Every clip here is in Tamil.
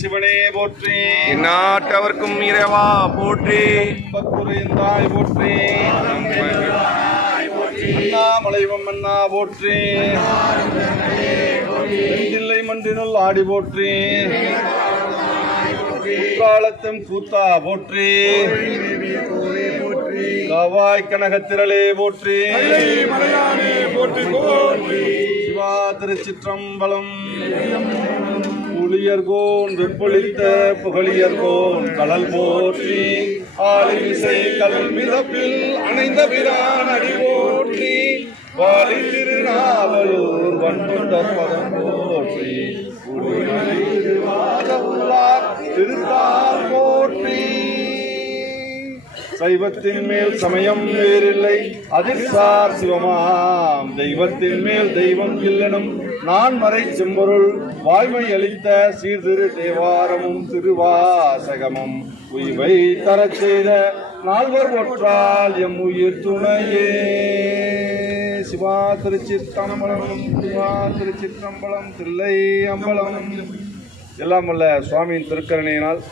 சிவனே போற்றி, நாட்டவர்க்கும் இறைவா போற்றி, பக்குறைந்தாய் போற்றி, அண்ணாமலைவம் மன்னா போற்றி, வெண்டில்லை மன்றினுள் ஆடி போற்றி, குற்றாலத்தும் கூத்தா போற்றி, காவாய் கனகத்திரளே போற்றி, சிவா திருச்சிற்றம்பலம். புலியர்கோன் வெப்பொழித்த புகழியர்கோன் கடல் போற்றி, ஆலிசை கடல் மிதப்பில் அணைந்த பிரான் அடி போற்றி, வாலி திருநாவலூர் வன்பொண்டர் பதம் போற்றி, திருத்தால் போற்றி. சைவத்தின் மேல் சமயம் வேறில்லை, அதிர்சார் சிவமாம் தெய்வத்தின் மேல் தெய்வம் இல்லனும் நான் மறை செம்பொருள் வாய்மை அளித்த சீர்திரு தேவாரமும் திருவாசகமும் உய்வை தரச் செய்த நால்வர் ஒற்றால் எம் உயிர் துணையே. சிவா திருச்சிற்றம்பலம், சிவா திருச்சிற்றம்பலம், தில்லை அம்பலம். எல்லாம் வல்ல சுவாமியின் திருக்கருணையினால்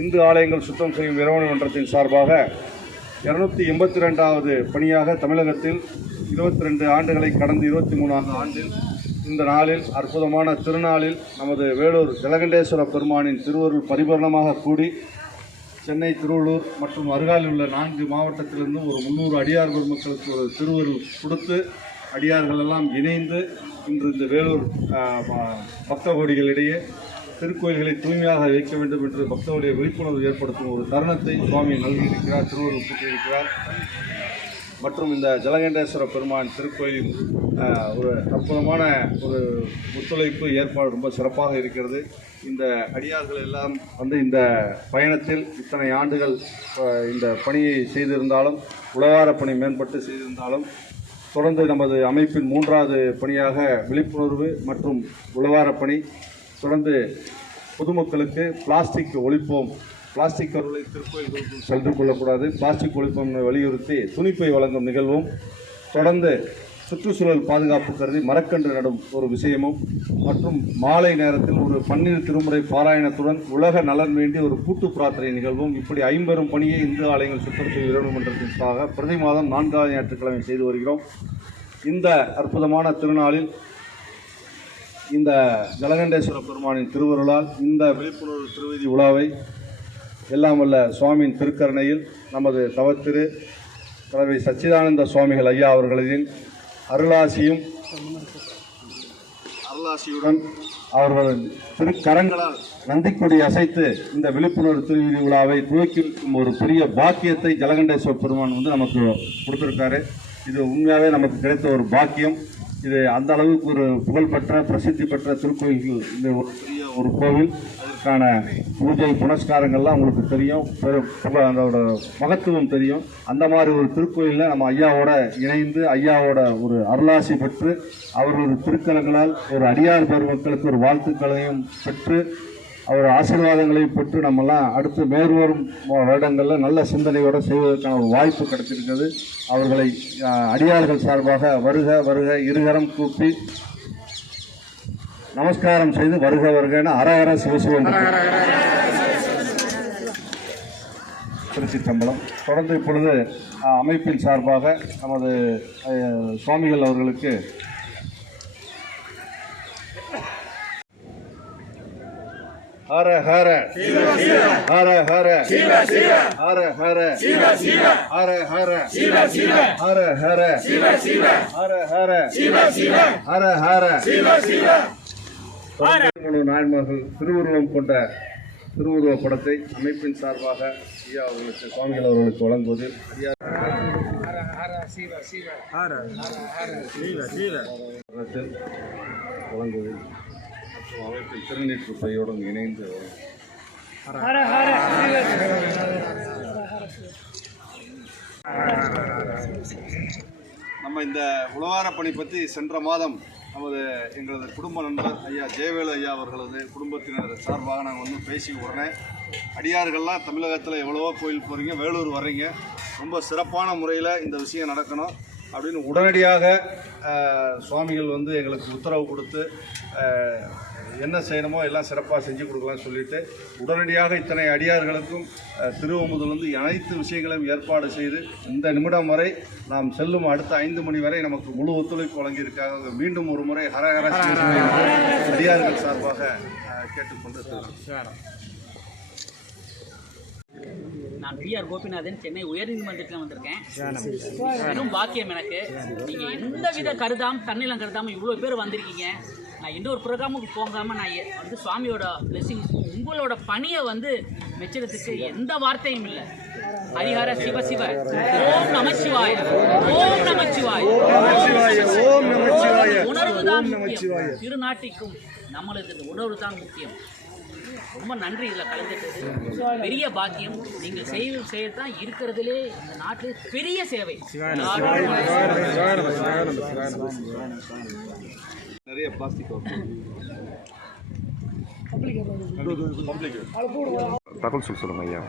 இந்து ஆலயங்கள் சுத்தம் செய்யும் இறைவன் மன்றத்தின் சார்பாக 282வது பணியாக தமிழகத்தில் 22 ஆண்டுகளை கடந்து 23ஆவது ஆண்டில் இந்த நாளில் அற்புதமான திருநாளில் நமது வேலூர் ஜலகண்டேஸ்வர பெருமானின் திருவருள் பரிபூர்ணமாக கூடி சென்னை, திருவள்ளூர் மற்றும் அருகாலில் உள்ள 4 மாவட்டத்திலிருந்து ஒரு 300 அடியார் பெருமக்களுக்கு ஒரு திருவருள் கொடுத்து அடியார்கள் எல்லாம் இணைந்து இன்று இந்த வேலூர் பக்த கோடிகளிடையே திருக்கோயில்களை தூய்மையாக வைக்க வேண்டும் என்று பக்தர்களுடைய விழிப்புணர்வு ஏற்படுத்தும் ஒரு தருணத்தை சுவாமி நல்கியிருக்கிறார், திருவருள் கூட்டியிருக்கிறார். மற்றும் இந்த ஜலகண்டேஸ்வர பெருமான் திருக்கோயிலின் ஒரு அற்புதமான ஒரு ஒத்துழைப்பு ஏற்பாடு ரொம்ப சிறப்பாக இருக்கிறது. இந்த அடியார்கள் எல்லாம் வந்து இந்த பயணத்தில் இத்தனை ஆண்டுகள் இந்த பணியை செய்திருந்தாலும், உழவார பணி மேம்பட்டு செய்திருந்தாலும், தொடர்ந்து நமது அமைப்பின் 3வது பணியாக விழிப்புணர்வு மற்றும் உழவார பணி, தொடர்ந்து பொதுமக்களுக்கு பிளாஸ்டிக் ஒழிப்போம், பிளாஸ்டிக் பொருளை திருக்கோயில்களுக்கு சென்று கொள்ளக்கூடாது, பிளாஸ்டிக் ஒழிப்போம் வலியுறுத்தி துணிப்பை வழங்கும் நிகழ்வும், தொடர்ந்து சுற்றுச்சூழல் பாதுகாப்பு கருதி மரக்கன்று நடும் ஒரு விஷயமும், மற்றும் மாலை நேரத்தில் ஒரு பன்னிரு திருமுறை பாராயணத்துடன் உலக நலன் வேண்டி ஒரு கூட்டு பிரார்த்தனை நிகழ்வும், இப்படி 50 பணியை இந்து ஆலயங்கள் சுத்தம் செய்யும் இறைவன் மன்றத்திற்காக பிரதி மாதம் 4வது ஞாயிற்றுக்கிழமை செய்து வருகிறோம். இந்த அற்புதமான திருநாளில் இந்த ஜலகண்டேஸ்வர பெருமானின் திருவருளால் இந்த விழிப்புணர்வு திருவீதி உலாவை எல்லாம் வல்ல சுவாமியின் திருக்கருணையில் நமது தவத்திரு தலைவை சச்சிதானந்த சுவாமிகள் ஐயா அவர்களின் அருளாசியுடன் அவர்களின் திருக்கரங்களால் நந்திக்கொடி அசைத்து இந்த விழிப்புணர்வு திருவீதி உலாவை துவக்கி வைக்கும் ஒரு பெரிய பாக்கியத்தை ஜலகண்டேஸ்வர பெருமான் வந்து நமக்கு கொடுத்திருக்காரு. இது உண்மையாகவே நமக்கு கிடைத்த ஒரு பாக்கியம். இது அந்த அளவுக்கு ஒரு புகழ்பெற்ற பிரசித்தி பெற்ற திருக்கோயில்கள், இந்த ஒரு பெரிய ஒரு கோவில், அதற்கான பூஜை புனஸ்காரங்கள்லாம் உங்களுக்கு தெரியும், அதோட மகத்துவம் தெரியும். அந்த மாதிரி ஒரு திருக்கோயிலில் நம்ம ஐயாவோட இணைந்து ஐயாவோட ஒரு அருளாசி பெற்று அவர்களது திருக்கரங்களால் ஒரு அடியார் பெருமக்களுக்கு ஒரு வாழ்த்துக்களையும் பெற்று அவர் ஆசீர்வாதங்களையும் பெற்று நம்மெல்லாம் அடுத்து மேற்வரும் வருடங்களில் நல்ல சிந்தனையோடு செய்வதற்கான ஒரு வாய்ப்பு கிடைத்திருக்கிறது. அவர்களை அடியார்கள் சார்பாக வருக வருக இருகரம் கூப்பி நமஸ்காரம் செய்து வருக வருகன்னு அரகர சிவசிவன் திருச்சிற்றம்பலம். தொடர்ந்து இப்பொழுது அமைப்பின் சார்பாக நமது சுவாமிகள் அவர்களுக்கு ஹர ஹர ஹர ஹர ஹர ஹர ஹர ஹர ஹர ஹர ஹர ஹர நாயன்மார்கள் திருவுருவம் கொண்ட திருவுருவ படத்தை அமைப்பின் சார்பாக ஐயா அவர்களுக்கு சுவாமிகள் அவர்களுக்கு வழங்குவதில் வழங்குவதில் அமைப்பில் திருநீற்று பையோடும் இணைந்து நம்ம இந்த உழவார பணி பற்றி சென்ற மாதம் நமது எங்களது குடும்ப நண்பர் ஐயா ஜெயவேலு ஐயா அவர்களது குடும்பத்தினர் சார்பாக நாங்கள் வந்து பேசி உடனே அடியார்கள்லாம் தமிழகத்தில் எவ்வளவோ கோயில் போகிறீங்க, வேலூர் வர்றீங்க, ரொம்ப சிறப்பான முறையில் இந்த விஷயம் நடக்கணும் அப்படின்னு உடனடியாக சுவாமிகள் வந்து எங்களுக்கு உத்தரவு கொடுத்து என்ன செய்யணுமோ எல்லாம் சிறப்பாக செஞ்சு கொடுக்கலாம்னு சொல்லிட்டு உடனடியாக இத்தனை அடியார்களுக்கும் திருவமுதல் வந்து அனைத்து விஷயங்களையும் ஏற்பாடு செய்து இந்த நிமிடம் வரை நாம் செல்லும் அடுத்த 5 மணி வரை நமக்கு முழு ஒத்துழைப்பு வழங்கியிருக்காங்க. மீண்டும் ஒரு முறை ஹரஹர அடியார்கள் சார்பாக கேட்டுக்கொண்டு நான் பி.ஆர். கோபிநாதன், சென்னை உயர்நீதிமன்றத்தில் வந்திருக்கேன். வெறும் பாக்கியம் எனக்கு. நீங்கள் எந்த வித தன்னிலம் கருதாமல் இவ்வளோ பேர் வந்திருக்கீங்க. நான் எந்த ஒரு ப்ரோக்ராமுக்கு போகாமல் நான் வந்து சுவாமியோட பிளெஸிங், உங்களோட பணியை வந்து மெச்சறதுக்கு எந்த வார்த்தையும் இல்லை. ஹரிஹர சிவ சிவ, ஓம் நமச்சிவாய, ஓம் நமச்சிவாய, உணர்வு தான் முக்கியம். திருநாட்டிற்கும் நம்மளது உணர்வு தான் முக்கியம். ரொம்ப நன்றி. இதில் கலந்துட்டது பெரிய பாக்கியம். நீங்கள் செய்வது தான் இருக்கிறதுலே இந்த நாட்டில் பெரிய சேவை. நிறைய பிளாஸ்டிக் தகவல் சொல்லுங்க ஐயா.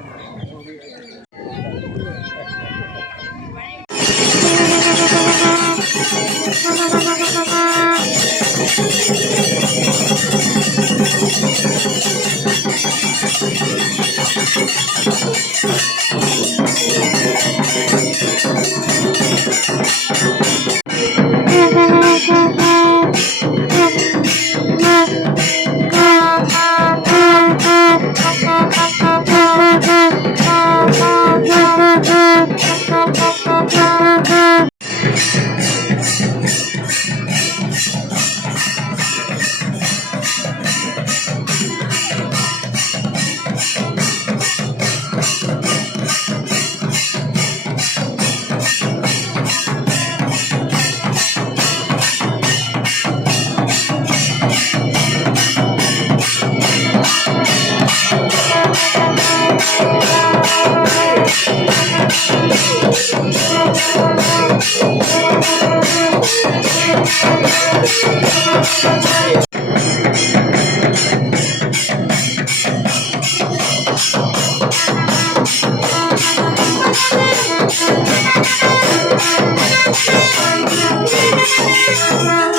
Thank you.